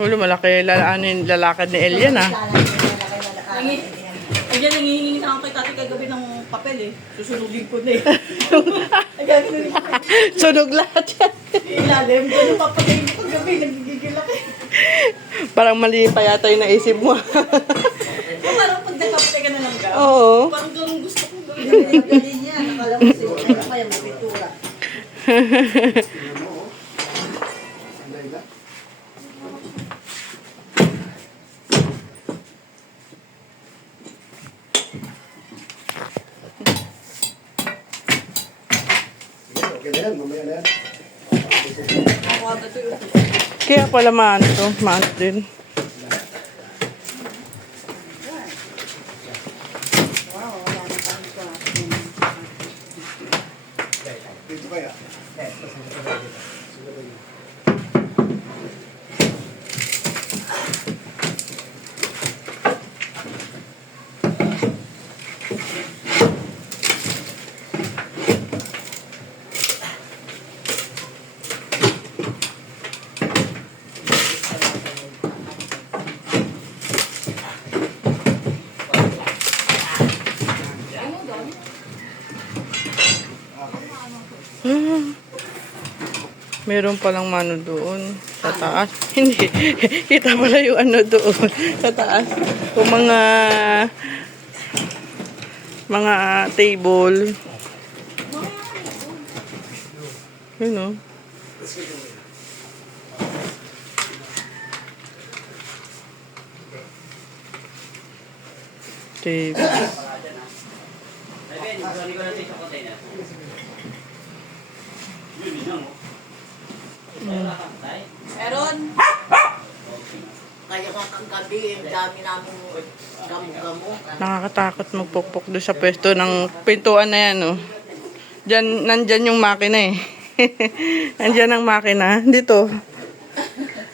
Ulo, malaki lalakad ni Elian, ah. Ayan, nangihingi na ako kay Tati kagabi ng papel eh. Susunugin ko na eh. Sunog lahat yan. Ilalim, gano'n papagayin ko kagabi, nagigigil ako eh. Parang mali pa yata yung naisip mo. Parang pag nagkapatay ka na lang ga. Oo. Parang gano'n gusto ko gawin. Galing niya, nakala mo siya, ano pa yung mabitura. Okay na yan, mamaya na yan. Ako agad ito yun. Kaya pala maano to, maano din. Dito kaya. Meron palang mano doon sa taas. Hindi. Kita pala yung ano doon sa taas. Kung mga table. Yun o. Table. Meron. Kaya nga kagabi, ang dami namin gamo-gamo. Nakakatakot magpukpok doon sa pwesto ng pintuan na yan, oh. Diyan, nandyan yung makina eh. Nandyan ang makina. Dito.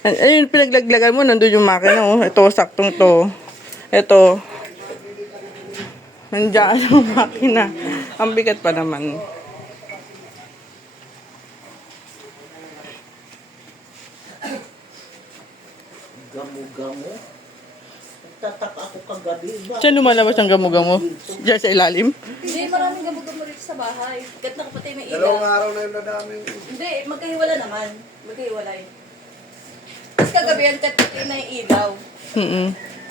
Ayun, pinaglaglagan mo, nandun yung makina, oh. Ito, saktong to. Ito. Nandyan ang makina. Ang bigat pa naman. Gamo-gamo. Nagtataka ako kagabi. Saan lumalabas ang gamo-gamo? Diyan sa ilalim? Hindi, maraming gamo-gamo rito sa bahay. Kat nakapatay may Dalawang ilaw. araw na yung nadaming. Hindi, magkahiwala naman. Magkahiwalay. Tapos kagabi yan, katpatay na yung ilaw.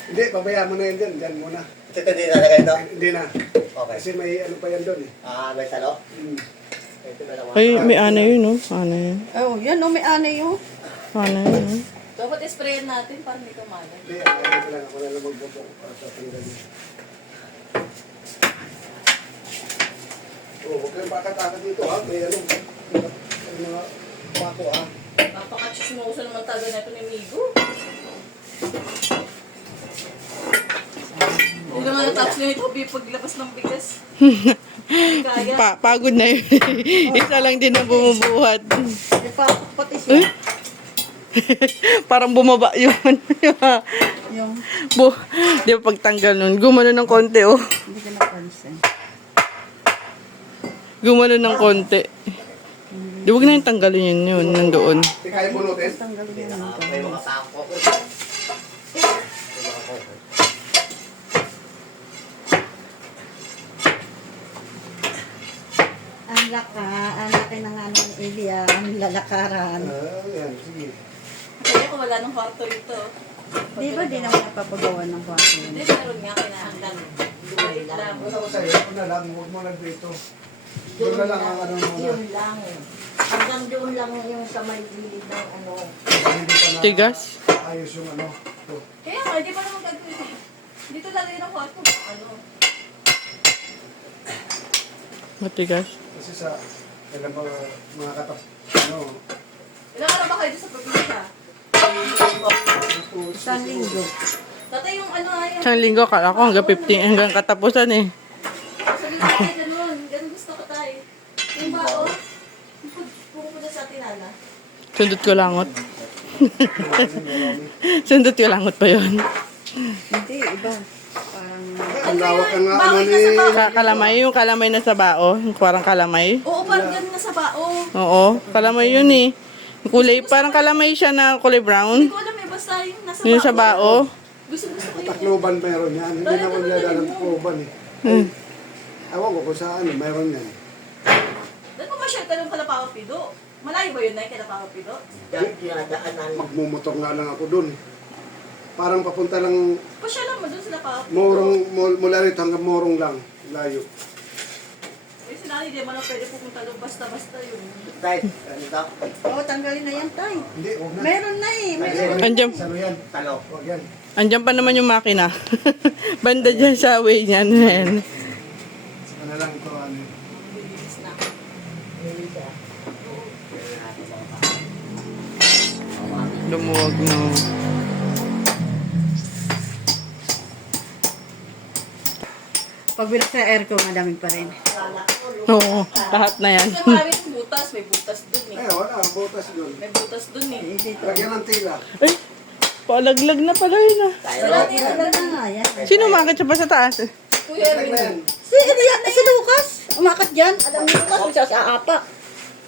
Hindi, pabayaan mo na yan dyan. Dyan muna. Ito din nalagay ito? Hindi na. Okay. Kasi may ano pa yan doon eh. May salo? Hmm. Ito na naman. Ay, may ana yun, oh. Ana yun. Oh, yan o, may anay yun. Ana yun, oh. Dapat sprayan natin para may kamalan. Hindi, ano lang. Ako na lang magbubong para sa tingnan niya. Oh, huwag kayong pakataka dito ha. May ano. May mga bako ha. Napaka-chismoso naman taga na ito ni Migo. Hindi naman natapos na ito paglabas ng bigas. Kaya. Pagod na yun. Isa lang din ang bumubuhat. May pati siya. Parang bumaba yun. Yung, Di ba pagtanggal nun, gumano ng konti, oh. hindi ka napansin. Gumano ng konti. Di wag na yung tanggalin yun nandoon. Hindi kaya bunutin. Tanggalin yan. May mga sako ko. Ang laki ng ano ng Elia, ang lalakaran. Yan, sige. Kaya ko wala ng kwarto rito. Di ba di naman napapagawa ng kwarto yun? Hindi, meron nga kinahanglan. Wait lang. Wala ko sa'yo. Ako na lang. Huwag mo lang dito. Doon na lang ang ano muna. Yun lang. Hanggang doon lang yung sa may gilid ng ano. Hindi pa na Tigas? ayos yung ano. Ito. Kaya nga, hindi pa naman gagawin. Dito lalagay ng kwarto. Ano? Matigas. Kasi sa kailan mga katap. Ano. Ilang araw ba kayo doon sa probinsya? Isang linggo. Tatay yung ano ay. Isang linggo, kala ko hanggang 15, hanggang katapusan eh. Sabi ko tayo ganun. Ganun gusto ko tayo. Yung bao. Pupunta sa tinala. Sundot ko langot. Sundot ko langot pa yun. Hindi, iba. Parang Ang lawak ang ano Bawi ni... ka sa bao. Kalamay, yung kalamay na sa bao. Yung parang kalamay. Oo, parang ganun na sa bao. Oo, kalamay yun eh. Yung kulay, parang kalamay siya na kulay brown. Hindi ko alam eh. Basta yung Yung sa bao. Gusto ko yun. Takloban meron yan. Hindi naman nila ng Takloban eh. Ewan ko kung saan, meron yan. Doon mo ma-share ka ng Kalapawa Pido. Malayo ba yun na yung Kalapawa Pido? Diyan, dinadaan namin. Magmumotor nga lang ako dun. Parang papunta lang, Pasya lang mo doon sa Kalapawa Pido. mula rito hanggang Morong lang. Layo. Eh, sinali di man pwede pupunta doon basta-basta yun. Tay, ano daw? Oo, tanggalin na yan, tay. Hindi, huwag na. Meron na eh. Meron. Andyan, Salo yan. Talo. Huwag yan. andyan pa naman yung makina. Banda dyan sa way niyan. Ayan. Ano lang ito, ano. Bilis na. Lumuwag na. Pag bilas sa aircon, madaming pa rin. Oo, lahat na yan. Kasi marami yung butas. May butas doon eh. Eh, wala. Butas dun. May butas doon eh. Lagyan ng tila. Ay, palaglag na pala yun ah. Wala na yan. Tagal na nga yan. Sino umakit siya pa sa taas? Kuya Lagyan Erwin. yan. Si Lucas, umakat dyan. Alam niyo Lucas, kung siya sa apa.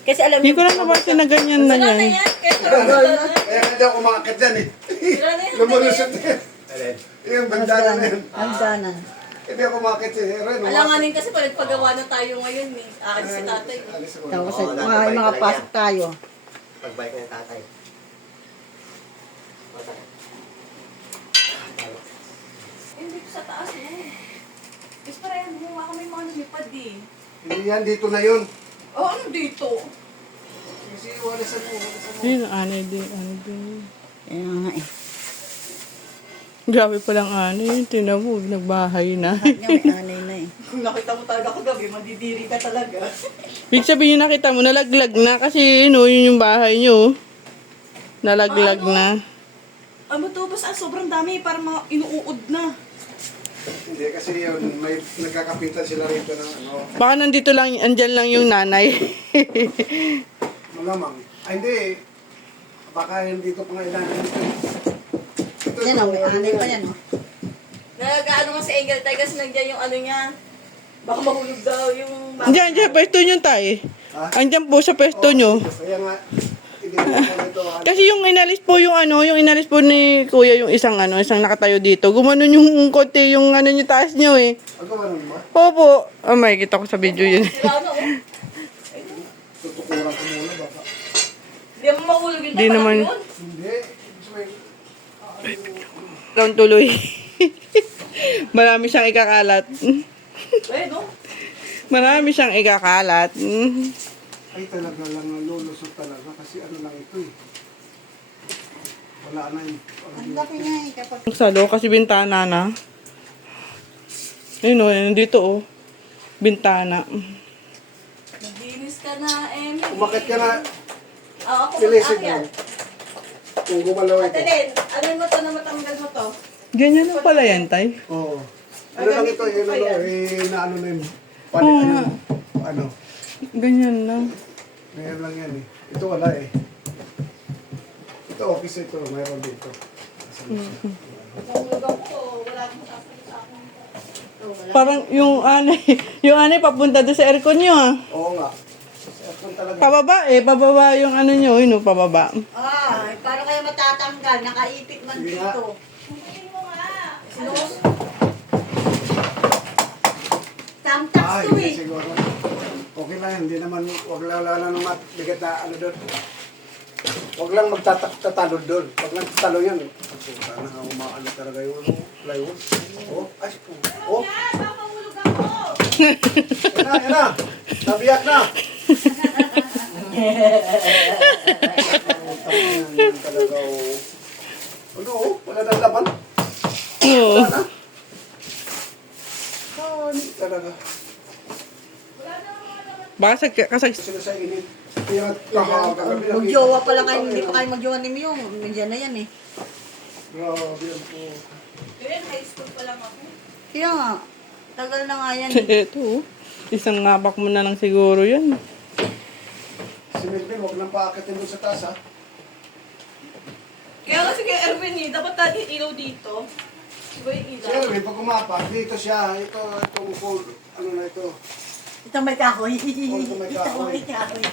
Kasi alam Hindi niyo, ko lang nabasa na ganyan na Wala na yan. yan. Kaya wala na. Kaya nga daw umakit dyan eh. Wala na yan. Lumulusot yan. Alin? Yung bandana na yan. hagdanan. Hindi ako umakit si Aaron. Alanganin kasi pag nagpagawa na tayo ngayon eh. Aalis si tatay. Alis ako. Tapos Oo, may mga pasok tayo. Pagbalik ng tatay. Patay. Hindi ko sa taas mo. Is parang gumawa kami mga lumipad eh. Hindi yan, dito na yun. Oh, ano dito? Kasi walasan mo. Ayun, anay din, anay din. Kaya nga eh. Grabe palang anay. Tinan mo, nagbahay na. Nga may anay na eh. Kung nakita mo talaga kagabi, madidiri ka talaga. Big sabihin yung nakita mo, nalaglag na. Kasi yun yung bahay nyo. Nalaglag na. Ano to? Basta sobrang dami para mga inuud na. Hindi, kasi yun, may nagkakapitan sila rito ng ano. Baka nandito lang, andyan lang yung nanay. Malamang. Ay, hindi. Baka hindi ko pangailangan dito. Ito, Yan o, may anay pa yan o. Nag-ano nga si Engel tayo kasi nandiyan yung ano niya. Baka mahulog daw yung... Diyan, diyan, pwesto nyo tayo. Ha? Andyan po sa pwesto nyo. Kaya nga, hindi ko pala ito. Kasi yung inalis po yung ano, yung inalis po ni kuya yung isang ano, isang nakatayo dito. Gumanon yung konti yung ano nyo taas nyo eh. Ang gawa naman ba? Opo. Oh, may kita ko sa video yun. Sila ano, oh. Tutukuran ko muna baka. Hindi mo mahulog yung Di tapalan naman. yun. Hindi. Doon tuloy. Marami siyang ikakalat. Eh, no? Marami siyang ikakalat. Ay, talaga lang lulusot talaga kasi ano lang ito eh. Wala na yun. Ang laki niya eh kapag... Ang salo kasi bintana na. Ayun o, dito o. Bintana. Naglinis ka na, Emily. Umakit ka na, Oo, ako pilisig mag-akyat. mo. Kung gumalaw ito. Ate Len, ano mo to na matanggal mo to? Ganyan lang pala yan, tay. Oo. Ano lang ito, yun ano, na ano na yun. Oo nga. Ano. Ganyan lang. Ngayon lang yan eh. Ito wala eh. Ito office ito, mayroon dito. Mahulog ako, wala akong sasabi sa akin. Parang yung anay, yung anay papunta doon sa aircon nyo ah. Oo nga. Aircon talaga. Pababa eh, pababa yung ano nyo, yun o, pababa. Ah, paano kaya matatanggal? Nakaipit man Hindi nga. dito. Hindi mo nga. Tamtax Ah, to hindi eh. siguro. Okay lang, hindi naman, wag lang lang bigat na ano doon. Wag lang magtatalon doon. Wag lang tatalo yan. Sana umaano talaga yung ano, plywood. Oh, ay, oh. Yan, baka mahulog ako. Yan na. Nabiyak na. Yan talaga, oh. Ano, oh, wala nang laban. Oo. Wala na. Talaga. Baka kasag... Sila sa init. Kaya kakagabi. Magjowa pa lang kayo, hindi pa kayo magjowa ni Miyong. Nandiyan na yan eh. Grabe yan po. Ganyan, high school pa lang ako. Kaya nga, tagal na nga yan eh. Ito oh. Isang ngabak mo na lang siguro yan. Si Melvin, huwag lang paakitin doon sa taas, ha? Kaya kasi kay Erwin eh, dapat natin ilaw dito. Iba yung Si ilaw. Erwin, pag umapak, dito siya. Itong full, ano na ito. Ito may kahoy. ito may kahoy. Ito may kahoy.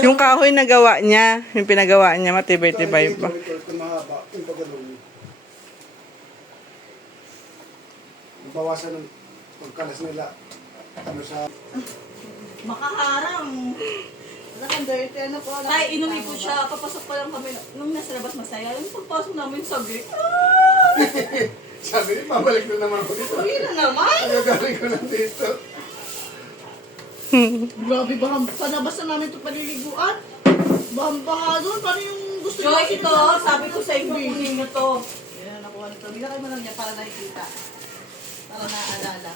Yung kahoy na gawa niya, yung pinagawa niya, matibay-tibay pa. Ito mahaba. Yung pagano'n. Bawasan ng pagkalas nila. Ano sa... Makaharang. Wala kang dirty, ano po. Tay, inuwi ko siya. Papasok pa lang kami. Nung nasa labas masaya. Yung pagpasok namin sa gate. Sabi niya, babalik na naman ako dito. Uy na naman! Nagagaling ko lang dito. Grabe ba? Panabas na namin ito paliliguan. Bahan-baha doon. Paano yung gusto Joy, ito. Sabi ko sa inyo, kunin nyo to. Yan, nakuha nito. Bilakay mo lang niya para nakikita. Para naalala.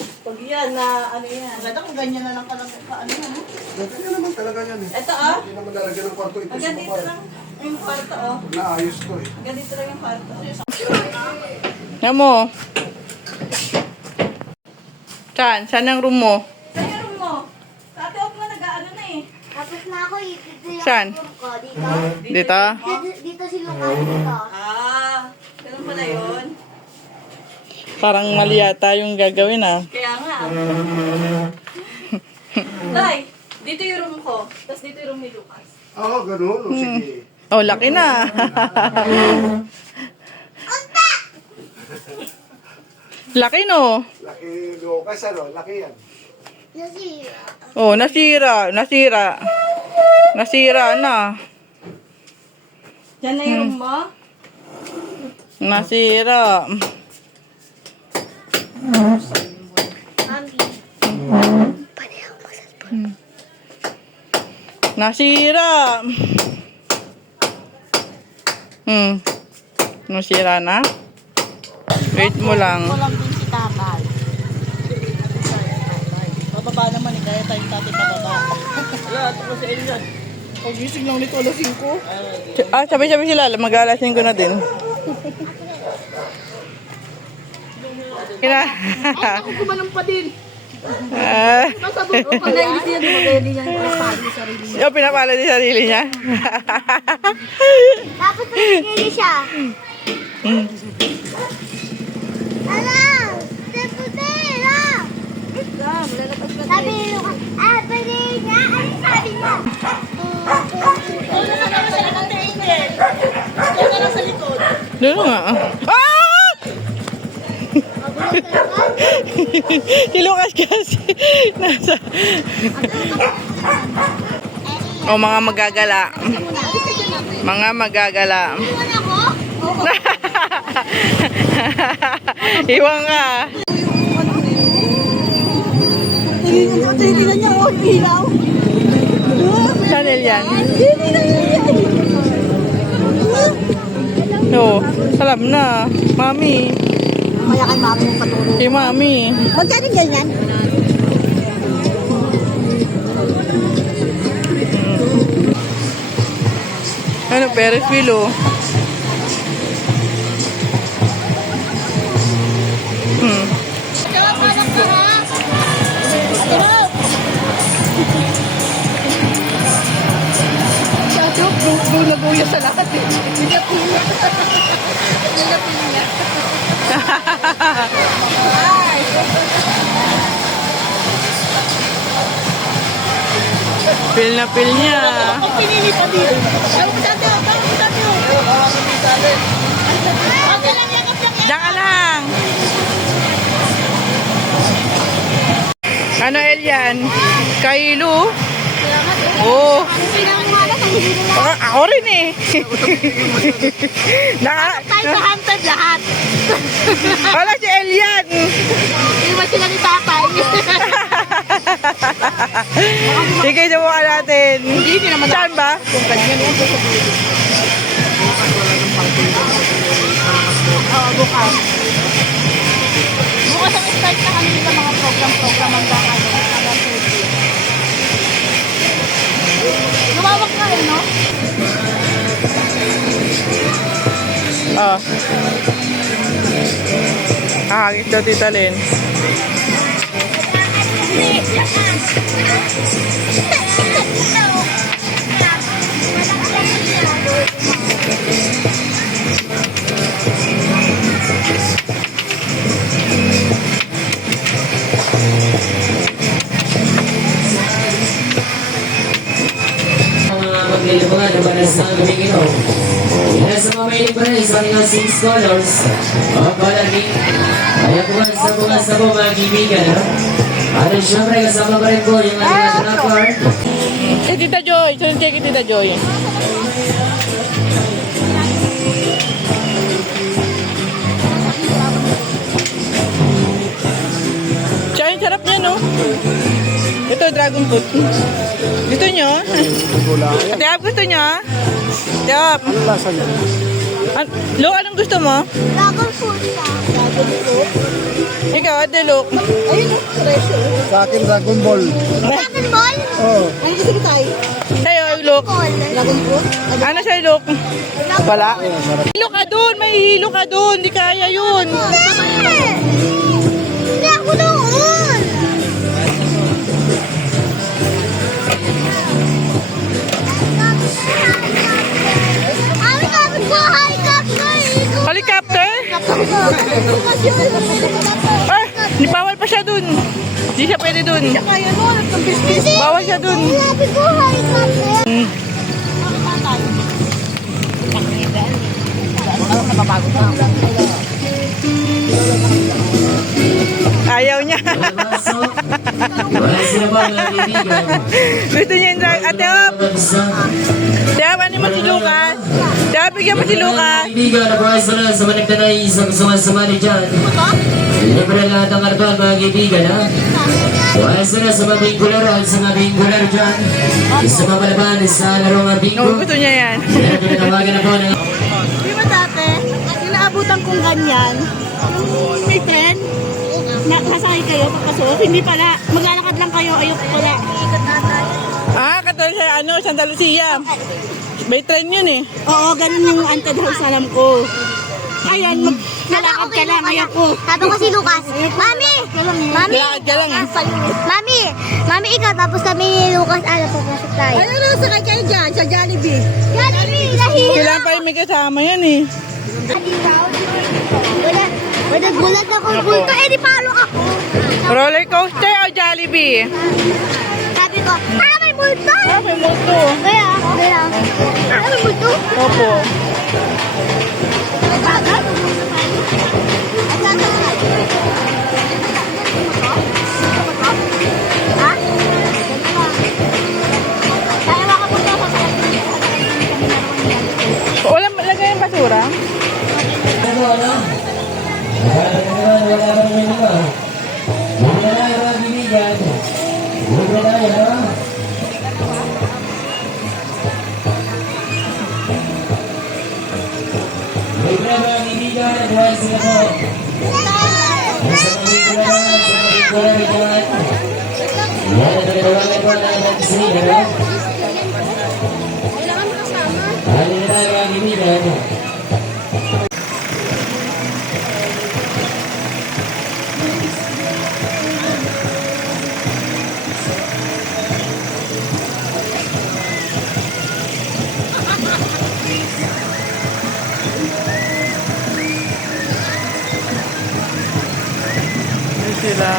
Pag yan, na ano yan. Maganda kung ganyan na lang palang paano mo. Ganyan naman talaga yan eh. Ito ah. Hindi naman lalagyan ng kwarto ito sa Hanggang dito baba. lang yung kwarto oh. Naayos ko eh. Hanggang dito lang yung kwarto. Yan mo. Saan ang room mo? Sa yung room mo. Sa ate Op nga nag-ano na eh. Tapos na ako, dito yung Saan? room ko, dito. Dito? Dito si Lucas, dito. Ah, ganun pala yun. Parang mali yata yung gagawin ah. Kaya nga. Tay, dito yung room ko. Tapos dito yung room ni Lucas. Oo, ganun. O, sige. Oh, laki na. Laki no? Laki Lucas, ano? Laki yan. Kasi, Oh, nasira. Nasira na. Yan na yung room mo? Nasira. mami. Nasira. Nasira na? Wait mo lang. Walang din si tatay. Bababa naman eh. Kaya tayong tatay bababa. Wala, tapos si Elian. Pag-gising lang nito alas 5. Ah, sabi-sabi sila. Mag-aalasin ko na din. Kina. Ako gumanong pa din. Ah. Nasa doon. O, kung nailis niya, di magaling niya yung pagpapali sa sarili niya. Yung pinapala ni sarili niya. Tapos nagigili siya. Ala! Seputera! Sabi ni Lucas, pwede niya? Ano sabi niya? Doon na lang sa likod ni Angel. Doon na lang sa likod. Doon nga. Ah! Si Lucas kasi nasa... O mga magagala. Mga magagala. Iwan ako? Iwan ka. Tingnan niya, oh, ilaw. Channel yan. No, salam na. Mami. Kaya kay mami yung patulog. Si Mami. Magkano ganyan? Ano, Ferris wheel oh. Buo na buo sa lahat eh. Nilapinya. Nilapinya. Feel na feel niya. Ang pinili pa din. Ang sabi, ang sabi. Okay lang, yakap lang. Diyan ka lang. Ano, Elian? Kailu? Oo. Ako rin eh. Tayo sa hunted lahat. Wala si Elian. Iwan sila ni tatay. Sige, subukan natin. Hindi naman. Saan ba? Kung ganyan yan. Oo, bukas. Bukas ang start na kami sa mga program hanggang Tuesday. Lumawak nga eh, no? Ito Tita Lynn. Nursing Scholars of Balarning. Kaya po sa po mga kaibigan. At syempre kasama pa rin po yung ating tracker. Eh, Tita Joy. Sunod kayo kay Tita Joy. Tsaka yung sarap niya, no? Ito, dragon fruit. Gusto nyo? Ate Ab, gusto nyo? Ate Ab. Ano lasa niya? Lo, anong gusto mo? Dragon fruit ka. Dragon fruit? Ikaw, Ate Lo. Ayun, presyo. Sa akin, Dragon Ball. Dragon ball? Oh. Ano gusto mo tayo? Sa'yo, Lo. Ball. Dragon fruit? Ano sa'yo, Lo? Wala. Hilo ka dun, may hilo ka dun. Di kaya yun. Hindi ako doon. Kami kapit po, helicopter. Helicopter? Ay, di bawal pa siya dun. Di siya pwede dun. Kaya mo, ng business. Bawal siya dun. Kapit po, helicopter. Ayaw niya. Wala sila ba mga kaibigan? Gusto niya yung Ate Op. Ate Op, ano mo si Lucas? Ate Op, bigyan mo si Lucas. Kaibigan, nabuhay sila sa managdanay isang sumasama dyan. Libre lahat ang karton mga kaibigan ha. Buhay sila sa mga bingular at sa mga bingular dyan. Isa pa palaban sa laro mga bingo. No, gusto niya yan. Kaya pinatawagan na po ng Di ba dati, inaabutan kong ganyan, yung may tren, nasakay kayo pagpasok, hindi pala, maglalakad lang kayo, ayoko pala. Katulad sa Santa Lucia. May train yun eh. Oo, ganun yung anted house alam ko. Ayan, maglalakad ka lang, ayoko. Sabi ko si Lucas, Mami! Mami! Lakad ka lang eh. Mami! Mami, ikaw, tapos kami ni Lucas, papasok tayo. Ano na sakay kayo dyan, sa Jollibee? Jollibee! Lahira! Kailangan pa yung may kasama yan eh. Bulat ako bulto, di palo ako. Roller coaster o Jollibee? Sabi ko, may multo! May multo. Kaya, may multo? Opo. Bagat? Ha? Kaya makapunta ko sa Wala lagay yung basura? wala pa naman iba. Libre na yung mga kaibigan. Libre na yun ha. Libre na mga kaibigan. Nabuhay sila po. Ang sa mga bingular, sa mga bingular dyan. Yan ang pinatawagan po ng sila ha. Libre na yung mga kaibigan. Sila.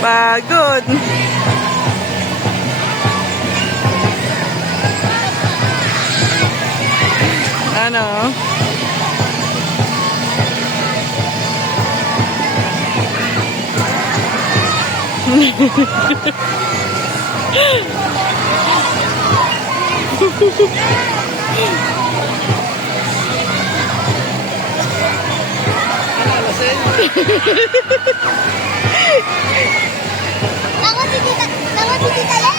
Pagod. Ano? Takot si Tita Le.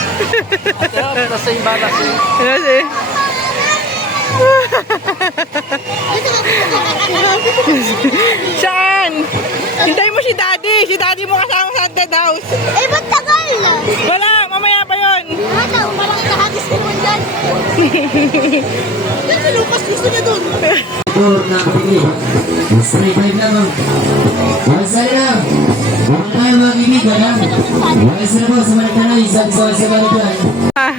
Kasi? Saan? Hintayin mo si Daddy. Si Daddy mo kasama sa haunted house. Eh, ba't tagal? Wala, mamaya pa yun. Ano? Parang nakagis ko mo dyan. Yan si Lucas, gusto niya dun. Tour na kapatid. Straight drive lamang. Wasali na. Huwag tayo mga kaibigan ha. Wais na po sa Managtanay. Sabi sa mga dyan. Ah.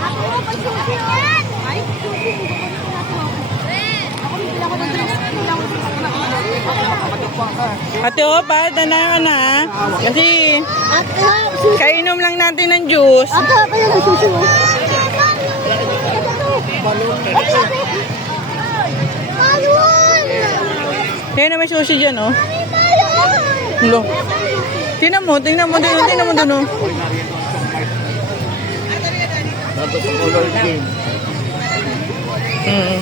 Ako, pag-susi yan. Ay, susi. Ako, bigla ko ng dress. Ate Opa, danaya ka na. Kasi Susi. kainom lang natin ng juice. Ako, kaya ng susi mo. Malun! Kaya na may sushi dyan, oh. Malun! Lo. Tingnan mo dun, oh. Mm.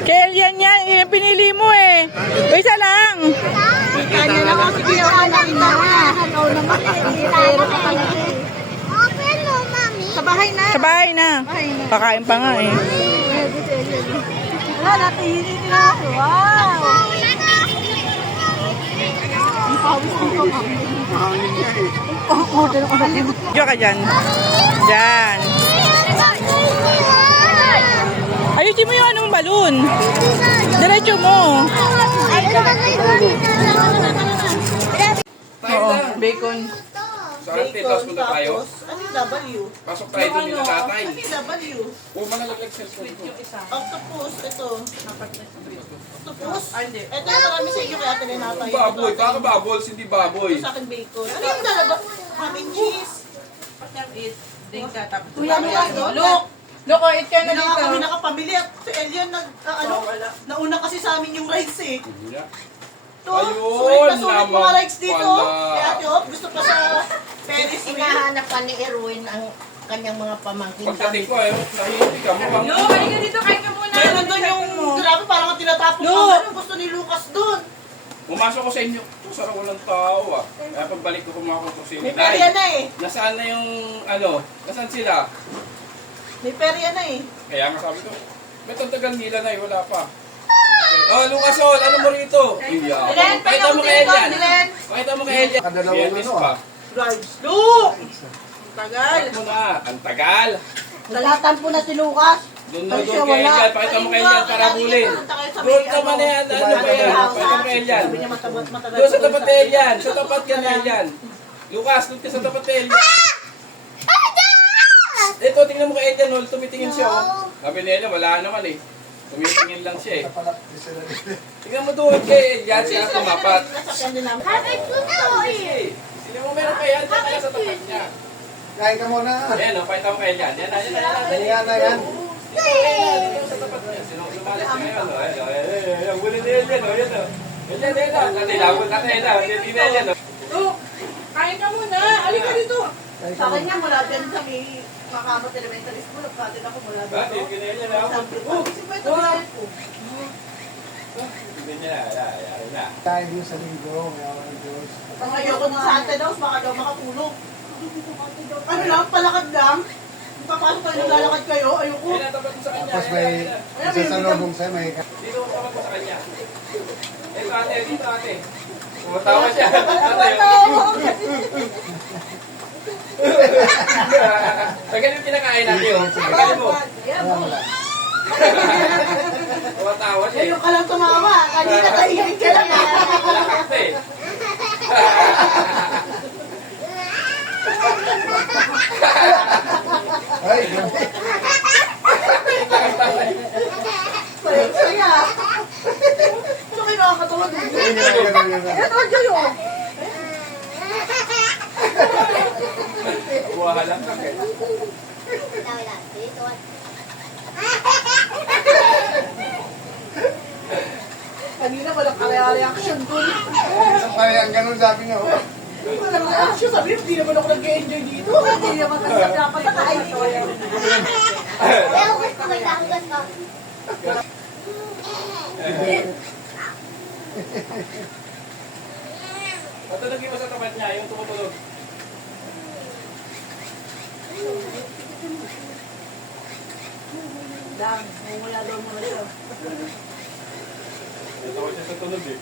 Kaya yan yan, yung pinili mo eh. O, isa lang. Kanya lang ako sige ako nakita nga. Ano naman Open mo, mami. Sa bahay na. Sa bahay na. Pakain pa nga eh. Wala, natihili nila. Wow! Ang pawis ko pa, mami. Order ko na limot. Diyo ka dyan. Dyan. Ayusin mo yung anong balon. Diretso mo. Oo, bacon. Sa ate, tapos punta tayo. Ano yung W? Pasok tayo doon nila tatay. Ano yung W? O, malalaglag sa school ko. Octopus, ito. Octopus? Ito yung marami sa inyo kaya tinatay. Baboy, baka babols, hindi baboy. Sa akin bacon. Ano yung dalawa? Ham and cheese. Kuya, Look! Loko, eat ka na Hindi na nga dito. kami nakapamili at si Elian nauna kasi sa amin yung rides eh. Ito, Ayun, sulit mga naman rides dito. pala. Kaya Ate Op, gusto pa sa Ferris wheel. Hinahanap pa ni Erwin ang kanyang mga pamangkin. Pagdating ko, ayaw, nahihindi ka. Mukhang Kaya nandun yung, grabe parang tinatapos no. Anong gusto ni Lucas dun? pumasok ko sa inyo. Sarang walang tao ah. Kaya pagbalik ko pumakot ko sa inyo. May perya na eh. Nasaan na yung, nasaan sila? May perya na eh. Kaya nga sabi ko, ba't ang tagal nila na wala pa. Oh, Lucas, ano mo rito? Dilen, Pakita mo kay bacon, Elian. Dilen. Pakita mo kay Elian. Kadalawang Viernes ano, pa. Rides. Look! Tagal. Ano na, ang tagal. Nalatampo na si Lucas. Doon kay Elian, pakita mo kay Elian para bulin. Doon naman na yan, ano ba yan? Pakita mo kay Elian. Sabi niya matagal. Doon sa tapat kay Elian, sa tapat ka na Elian. Lucas, doon ka sa tapat kay Elian. Ito, tingnan mo kay Elian, tumitingin siya. Oh. Sabi ni Elian, wala naman eh. Tumitingin lang siya eh. Tingnan mo doon kay Elian, siya tumapat. Nasakyan din namin. Sino mo meron kay Elian, kaya sa tapat niya. Kain ka muna. Ayan, pakita mo kay Elian. Yan. Yan na yan. Sa tapat niya, sino lumalas niya ngayon. Ayan, huli ni Elian. Elian. Elian. Kain ka muna. Alika dito. Sa akin niya, mula dyan kami Makamat Elementary School. Nagkatin ako mula dito. Bakit? Kinailan ako. Isip ko ito na po. Hindi niya na. Kain mo sa linggo. Kaya wala Diyos. Ang ayoko ng Santa daw, baka daw makatulog. Ano lang, palakad lang. Papasok kayo, lalakad kayo, ayoko. Ayan, tapat mo sa kanya. Tapos may isa sa lobong sa'yo, may Dito, tapat mo sa kanya. Ito ate, dito ate. Tumatawa siya. Tagal yung pinakain natin. Tagal mo. wala. Tumatawa siya eh. Ngayon ka lang tumawa. Kanina tahimik ka lang. Malakas na eh. Ay, grabe. Saya. So kayo nakakatawa din. Ano kayo? Buwaha lang ka eh. Kanina walang kaya-reaction dun. Ay, ang ganun sabi niya, oh. Walang reaction. Sabi niyo, hindi naman ako nag-enjoy dito. Hindi naman kasi dapat nakain dito. Patulogin mo sa tapat niya, yung tumutulog. Lang, mumula daw muna siya. Natawa siya sa tulog eh.